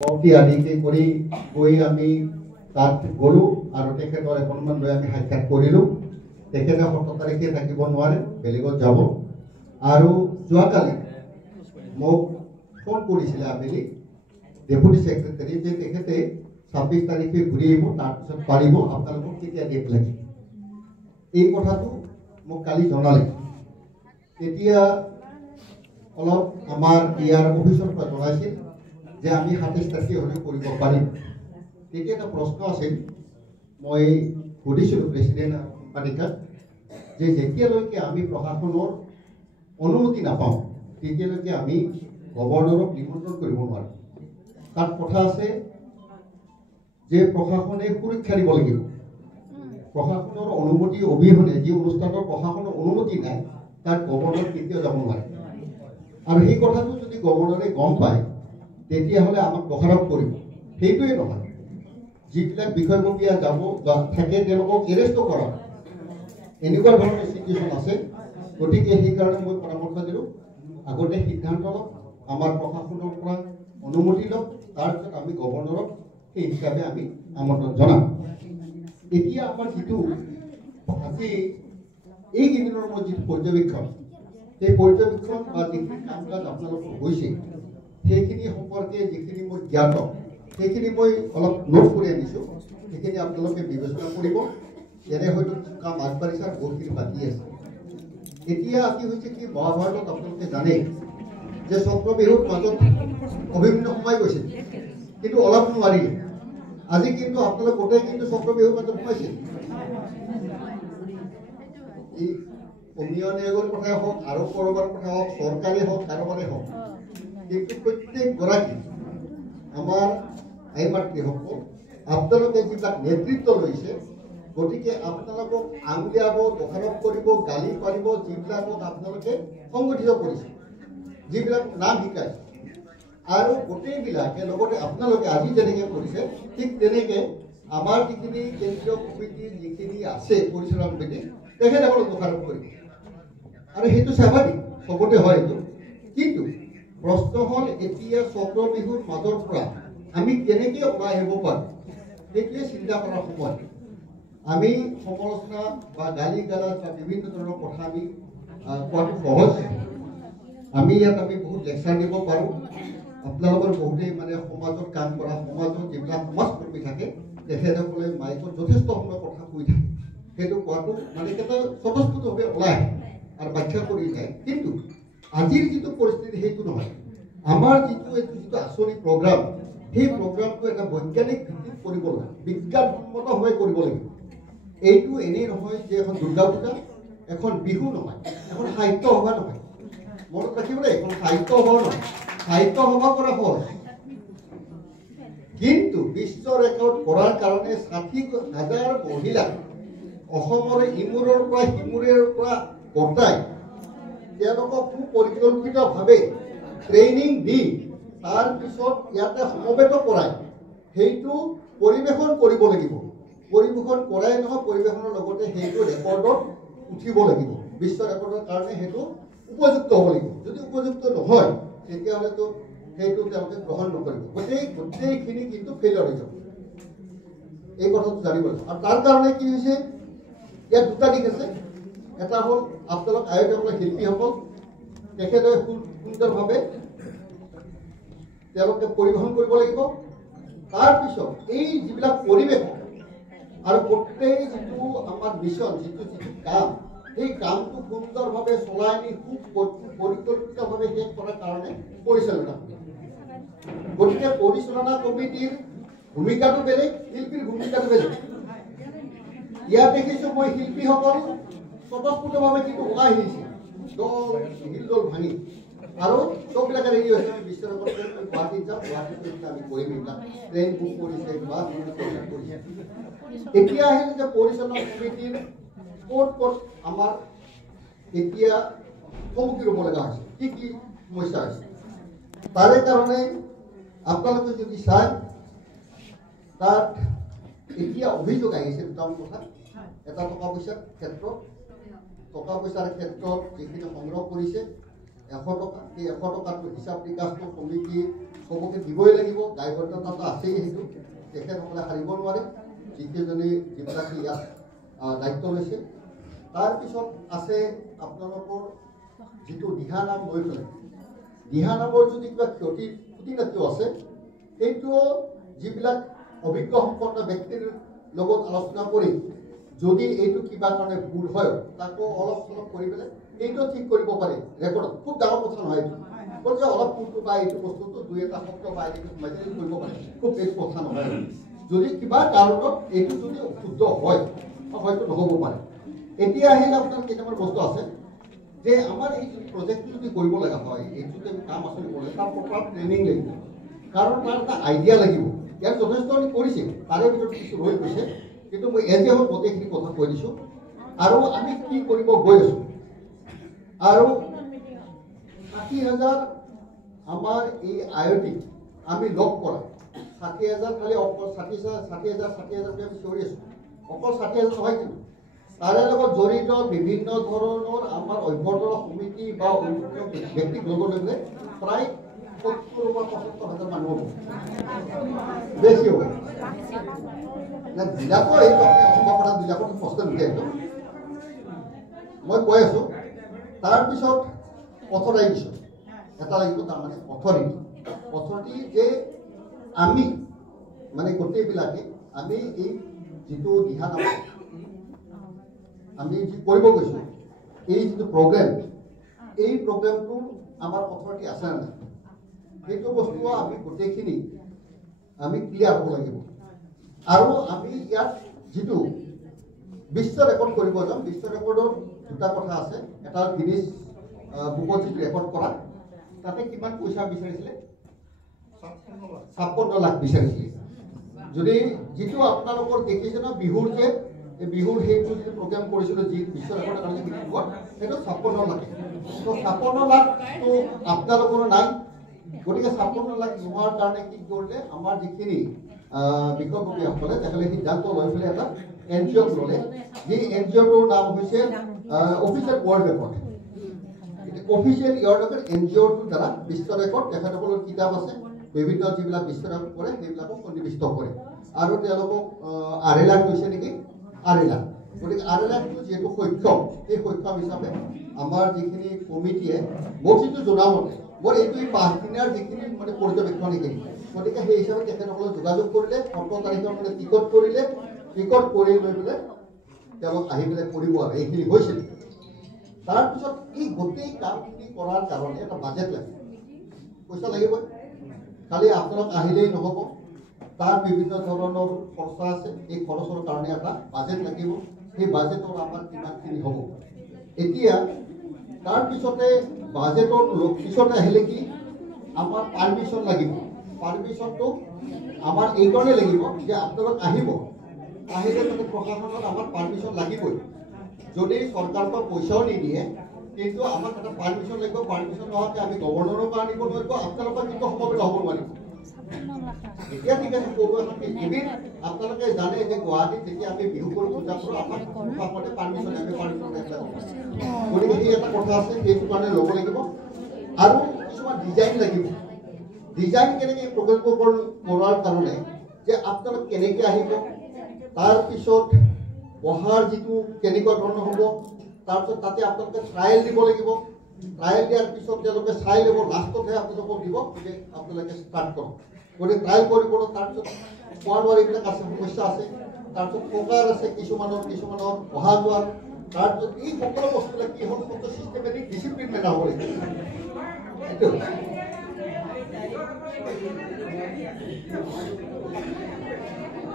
পক্ষী আদিকে কৰি গৈ আমি তাত গ'লোঁ আৰু তেখেতৰ এপইণ্টমেণ্ট লৈ আমি সাক্ষাৎ কৰিলোঁ। তেখেতে 17 তাৰিখে থাকিব নোৱাৰে, বেলেগত যাব। আৰু যোৱাকালি মোক ফোন কৰিছিলে আবেলি ডেপুটি ছেক্ৰেটাৰী যে তেখেতে 26 তাৰিখে ঘূৰি আহিব, তাৰপিছত পাৰিব, আপোনালোকক কেতিয়া ডেট লাগে। এই কথাটো মোক কালি জনালে। তেতিয়া অলপ আমাৰ ইয়াৰ অফিচৰ পৰা জনাইছিল যে আমি 27 তাৰিখে হ'লে কৰিব পাৰিম। তেতিয়া এটা প্ৰশ্ন আছিল, মই সুধিছিলোঁ প্ৰেচিডেণ্ট কোম্পানীকাক যে যেতিয়ালৈকে আমি প্ৰশাসনৰ অনুমতি নাপাওঁ তেতিয়ালৈকে আমি গভৰ্ণৰক নিমন্ত্ৰণ কৰিব নোৱাৰোঁ। তাত কথা আছে যে প্ৰশাসনে সুৰক্ষা দিব লাগিব। প্ৰশাসনৰ অনুমতি অবিহনে যি অনুষ্ঠানৰ প্ৰশাসনৰ অনুমতি নাই তাত গভৰ্ণৰ কেতিয়াও যাব নোৱাৰে। আৰু সেই কথাটো যদি গভৰ্ণৰে গম পায় তেতিয়াহ'লে আমাক দোষাৰোপ কৰিব। সেইটোৱে নহয়, যিবিলাক বিষয়ববীয়া যাব বা থাকে তেওঁলোকক এৰেষ্টও কৰা এনেকুৱা ধৰণৰ চিটুৱেশ্যন আছে। গতিকে সেইকাৰণে মই পৰামৰ্শ দিলোঁ, আগতে সিদ্ধান্ত লওক, আমাৰ প্ৰশাসনৰ পৰা অনুমতি লওক, তাৰপিছত আমি গভৰ্ণৰক সেই হিচাপে আমি আমন্ত্ৰণ জনাম। এতিয়া আমাৰ যিটো আজি এইকেইদিনৰ মই যিটো পৰ্যবেক্ষণ, সেই পৰ্যবেক্ষণ বা যিখিনি কাম কাজ আপোনালোকৰ হৈছে সেইখিনি সম্পৰ্কে যিখিনি মই জ্ঞাত সেইখিনি মই অলপ নোট কৰি আনিছোঁ। সেইখিনি আপোনালোকে বিবেচনা কৰিব। এনে হয়তো কাম আগবাঢ়িছে আৰু বহুতখিনি বাকী আছে। এতিয়া কি হৈছে কি, মহাভাৰতত আপোনালোকে জানে যে চক্ৰ বিহুৰ মাজত অভিমন্যু সোমাই গৈছিল, কিন্তু অলপ নোৱাৰিলে। আজি কিন্তু আপোনালোক গোটেই কিন্তু চক্ৰ বিহুৰ মাজত সোমাইছিল। এই অমীয় নিয়োগৰ কথাই হওক আৰু কৰবাৰ কথা হওক, চৰকাৰী হওক কাৰোবাৰে হওক, কিন্তু প্ৰত্যেকগৰাকী আমাৰ আই মাতৃসকল আপোনালোকে যিবিলাক নেতৃত্ব লৈছে, গতিকে আপোনালোকক আঙুলিয়াব, দোষাৰোপ কৰিব, গালি পাৰিব যিবিলাকক আপোনালোকে সংগঠিত কৰিছে, যিবিলাক নাম শিকাইছে। আৰু গোটেইবিলাকে লগতে আপোনালোকে আজি যেনেকৈ কৰিছে ঠিক তেনেকৈ আমাৰ যিখিনি কেন্দ্ৰীয় কমিটিৰ যিখিনি আছে পৰিচালনা কমিটি তেখেতসকলক দোষাৰোপ কৰিব। আৰু সেইটো স্বাভাৱিক, চবতে হয় এইটো। কিন্তু প্ৰশ্ন হ'ল এতিয়া চক্ৰ বিহুৰ মাজৰ পৰা আমি কেনেকৈ ওলাই আহিব পাৰোঁ সেইটোৱে চিন্তা কৰাৰ সময়। আমি সমালোচনা বা গালি গালাজ বা বিভিন্ন ধৰণৰ কথা আমি কোৱাটো সহজ। আমি ইয়াত আমি বহুত লেকচাৰ দিব পাৰোঁ। আপোনালোকৰ বহুতেই মানে সমাজত কাম কৰা, সমাজত যিবিলাক সমাজকৰ্মী থাকে তেখেতসকলে মাইকত যথেষ্ট সময় কথা কৈ থাকে। সেইটো কোৱাটো মানে কেতিয়াবা স্বতঃস্ফূৰ্তভাৱে ওলাই আহে আৰু ব্যাখ্যা কৰি যায়। কিন্তু আজিৰ যিটো পৰিস্থিতি সেইটো নহয়। আমাৰ যিটো আঁচনি প্ৰগ্ৰাম, সেই প্ৰগ্ৰামটো এটা বৈজ্ঞানিক ভিত্তিত কৰিব লাগে, বিজ্ঞানসন্মতভাৱে কৰিব লাগিব। এইটো এনেই নহয় যে এখন দুৰ্গা পূজা, এখন বিহু নহয়, এখন সাহিত্য সভা নহয়। মনত ৰাখিব দেই, এখন সাহিত্য সভা নহয়। সাহিত্য সভা কৰা সহজ, কিন্তু বিশ্ব ৰেকৰ্ড কৰাৰ কাৰণে 60,000 মহিলাক অসমৰ ইমূৰৰ পৰা সিমূৰৰ পৰা কটাই তেওঁলোকক সুপৰিকল্পিতভাৱে ট্ৰেইনিং দি তাৰপিছত ইয়াতে সমবেত কৰাই সেইটো পৰিৱেশন কৰিব লাগিব। পৰিৱেশন কৰাই নহয়, পৰিৱেশনৰ লগতে সেইটো ৰেকৰ্ডত উঠিব লাগিব। বিশ্ব ৰেকৰ্ডৰ কাৰণে সেইটো উপযুক্ত হ'ব লাগিব। যদি উপযুক্ত নহয় তেতিয়াহ'লেতো সেইটো তেওঁলোকে গ্ৰহণ নকৰিব। গোটেইখিনি কিন্তু ফেইলিয়ৰ হৈ যাব। এই কথাটো জানিব লাগিব। আৰু তাৰ কাৰণে কি হৈছে, ইয়াত দুটা দিশ আছে। এটা হ'ল আপোনালোক আয়োজকসকল, শিল্পীসকল, তেখেতে সুন্দৰভাৱে তেওঁলোকে পৰিৱেশন কৰিব লাগিব। তাৰপিছত এই যিবিলাক পৰিৱেশ আৰু গোটেই যিটো আমাৰ মিছন, যিটো কাম, সেই কামটো সুন্দৰভাৱে চলাই নি সুপৰিকল্পিতভাৱে শেষ কৰাৰ কাৰণে পৰিচালনা কৰিব। গতিকে পৰিচালনা কমিটিৰ ভূমিকাটো বেলেগ, শিল্পীৰ ভূমিকাটো বেলেগ। ইয়াত দেখিছোঁ মই শিল্পীসকল স্বতঃস্ফূৰ্তভাৱে কিন্তু ওলাই আহিছে, দল দল ভাঙি, আৰু চববিলাকে ৰেডি হৈছে। আমি বিশ্ব ৰেকৰ্ড গুৱাহাটীত যাম, গুৱাহাটীত আমি কৰিম। এইবিলাক ট্ৰেইন বুক কৰিছে, কিবা কৰিছে। এতিয়া আহিলে যে পৰিচালনা কমিটিৰ ক'ত আমাৰ এতিয়া সন্মুখীন হ'ব লগা হৈছে, কি কি সমস্যা হৈছে। তাৰে কাৰণে আপোনালোকে যদি চায় তাত এতিয়া অভিযোগ আহিছে দুটামান কথা। এটা টকা পইচাৰ ক্ষেত্ৰত যিখিনি সংগ্ৰহ কৰিছে 100 টকা এই 100 টকাটো হিচাপ নিকাচটো কমিটি সবকে দিবই লাগিব দায়বদ্ধতাটো আছেই সেইটো তেখেতসকলে হাৰিব নোৱাৰে যিকেইজনে যিবিলাক ইয়াত দায়িত্ব লৈছে তাৰপিছত আছে আপোনালোকৰ যিটো দিহানাম লৈ পেলাই দিহানামৰ যদি কিবা ক্ষতি আছে সেইটো যিবিলাক অভিজ্ঞ সম্পন্ন ব্যক্তিৰ লগত আলোচনা কৰি যদি এইটো কিবা কাৰণে ভুল হয় তাকো অলপ চলপ কৰি পেলাই এইটো ঠিক কৰিব পাৰে ৰেকৰ্ডত খুব ডাঙৰ কথা নহয় এইটো বলছে অলপ ভুলটো বা এইটো বস্তুটো দুই এটা শব্দ বা এইটো সোমাইছে কৰিব পাৰে খুব বেছি কথা নহয় যদি কিবা কাৰণত এইটো যদি অশুদ্ধ হয় হয়তো নহ'ব পাৰে এতিয়া আহিলে আপোনাৰ কেইটামান বস্তু আছে যে আমাৰ এই প্ৰজেক্টটো যদি কৰিব লগা হয় এইটো যদি কাম আচলতে কৰে তাৰ প্ৰপাৰ ট্ৰেইনিং লাগিব কাৰণ তাৰ এটা আইডিয়া লাগিব ইয়াৰ যথেষ্ট আমি কৰিছে তাৰে ভিতৰত কিছু ৰৈ গৈছে কিন্তু মই এজ এ গোটেইখিনি কথা কৈ দিছোঁ আৰু আমি কি কৰিব গৈ আছোঁ আৰু 60,000 আমাৰ এই আয়টি আমি লগ কৰা 60,000 খালি অকল 60,000 বুলি আমি চিঞৰি আছোঁ অকল 60,000 নহয় কিন্তু তাৰে লগত জড়িত বিভিন্ন ধৰণৰ আমাৰ অভ্যৰ্থনা সমিতি বা অন্যান্য ব্যক্তিক লগত লৈ পেলাই প্ৰায় 70 বা 75,000 মানুহ হ'ব বেছি হ'ব জিলাতো এইটো অসম্ভৱ কথা জিলাখন স্পষ্ট লিখি আছোঁ মই কৈ আছোঁ তাৰপিছত অথৰাইজেশ্যন এটা লাগিব তাৰমানে অথৰিটি যে আমি মানে গোটেইবিলাকে আমি এই যিটো দিহানাম আমি যি কৰিব গৈছোঁ এই যিটো প্ৰগ্ৰেম এই প্ৰগ্ৰেমটোৰ আমাৰ অথৰিটি আছে নে নাই সেইটো বস্তু আমি গোটেইখিনি আমি ক্লিয়াৰ হ'ব লাগিব আৰু আমি ইয়াত যিটো বিশ্ব ৰেকৰ্ড কৰিব যাম বিশ্ব ৰেকৰ্ডৰ দুটা কথা আছে এটা গিনিছ বুকত যিটো ৰেকৰ্ড কৰা তাতে কিমান পইচা বিচাৰিছিলে 56 লাখ বিচাৰিছিলে যদি যিটো আপোনালোকৰ দেখিছে ন বিহুৰ যে এই বিহুৰ সেইটো যিটো প্ৰগ্ৰেম কৰিছিলোঁ যি বিশ্ব ৰেকৰ্ডৰ কাৰণে গিনিছ বুকত সেইটো 56 লাখ তো 56 লাখটো আপোনালোকৰ নাই গতিকে 56 লাখ নোহোৱাৰ কাৰণে কি কৰিলে আমাৰ যিখিনি বিষয়ববীয়াসকলে তেখেতে সিদ্ধান্ত লৈ পেলাই এটা NGO ল'লে যি NGOটোৰ নাম হৈছে official world record official world record NGOটোৰ দ্বাৰা বিশ্ব ৰেকৰ্ড তেখেতসকলৰ কিতাপ আছে বিভিন্ন যিবিলাক বিশ্ব ৰেকৰ্ড কৰে সেইবিলাকক সন্নিৱিষ্ট কৰে আৰু তেওঁলোকক 8 লাখ লৈছে নেকি 8 লাখ গতিকে 8 লাখটো যিহেতু সক্ষম সেই সক্ষম হিচাপে আমাৰ যিখিনি কমিটিয়ে মোক যিটো জনামতে মোৰ এইটো 5 দিনৰ যিখিনি মানে পৰ্যবেক্ষণ এইখিনি গতিকে সেই হিচাপে তেখেতসকলে যোগাযোগ কৰিলে 17 তাৰিখৰ মানে টিকট কৰি লৈ পেলাই তেওঁলোক আহি পেলাই কৰিব আৰু এইখিনি হৈছিল তাৰপিছত এই গোটেই কামখিনি কৰাৰ কাৰণে এটা বাজেট লাগে পইচা লাগিবই খালি আপোনালোক আহিলেই নহ'ব তাৰ বিভিন্ন ধৰণৰ খৰচা আছে এই খৰচৰ কাৰণে এটা বাজেট লাগিব সেই বাজেটৰ আমাৰ কিমানখিনি হ'ব এতিয়া তাৰপিছতে বাজেটৰ পিছতে আহিলে কি আমাৰ পাৰ্মিশ্যন লাগিব পাৰ্মিশ্যনটো আমাৰ এই কাৰণে লাগিব যে আপোনালোক আহিব আহিলে তাতে প্ৰশাসনত আমাৰ পাৰ্মিশ্যন লাগিবই যদি চৰকাৰৰ পৰা পইচাও নিদিয়ে কিন্তু আমাক এটা পাৰ্মিশ্যন লাগিব পাৰ্মিশ্যন নোহোৱাকৈ আমি গভৰ্ণৰৰ পৰা আনিব নোৱাৰিব আপোনালোকৰ কিন্তু সমবেত হ'ব নোৱাৰিব এতিয়া ঠিক আছে আপোনালোকে জানে যে গুৱাহাটীত যেতিয়া আমি বিহু কৰি পূজা কৰোঁ আমাক প্ৰশাসনে পাৰ্মিশ্যন গতিকে সেই এটা কথা আছে সেইটো কাৰণে ল'ব লাগিব আৰু কিছুমান ডিজাইন লাগিব ডিজাইন কেনেকৈ এই প্ৰকল্প কৰাৰ কাৰণে যে আপোনালোক কেনেকৈ আহিব তাৰপিছত বহাৰ যিটো কেনেকুৱা ধৰণৰ হ'ব তাৰপিছত তাতে আপোনালোকে ট্ৰায়েল দিব লাগিব ট্ৰায়েল দিয়াৰ পিছত তেওঁলোকে চাই ল'ব লাষ্টতহে আপোনালোকক দিব যে আপোনালোকে ষ্টাৰ্ট কৰক গতিকে ট্ৰায়েল কৰিব তাৰপিছত খোৱা লোৱাৰ এইবিলাক আছে সমস্যা আছে তাৰপিছত থকাৰ আছে কিছুমানৰ অহা যোৱাৰ তাৰপিছত এই সকলো বস্তুবিলাক কি হ'ব চিষ্টেমেটিক ডিচিপ্লিন মেটাৰ হ'ব লাগিব এইটো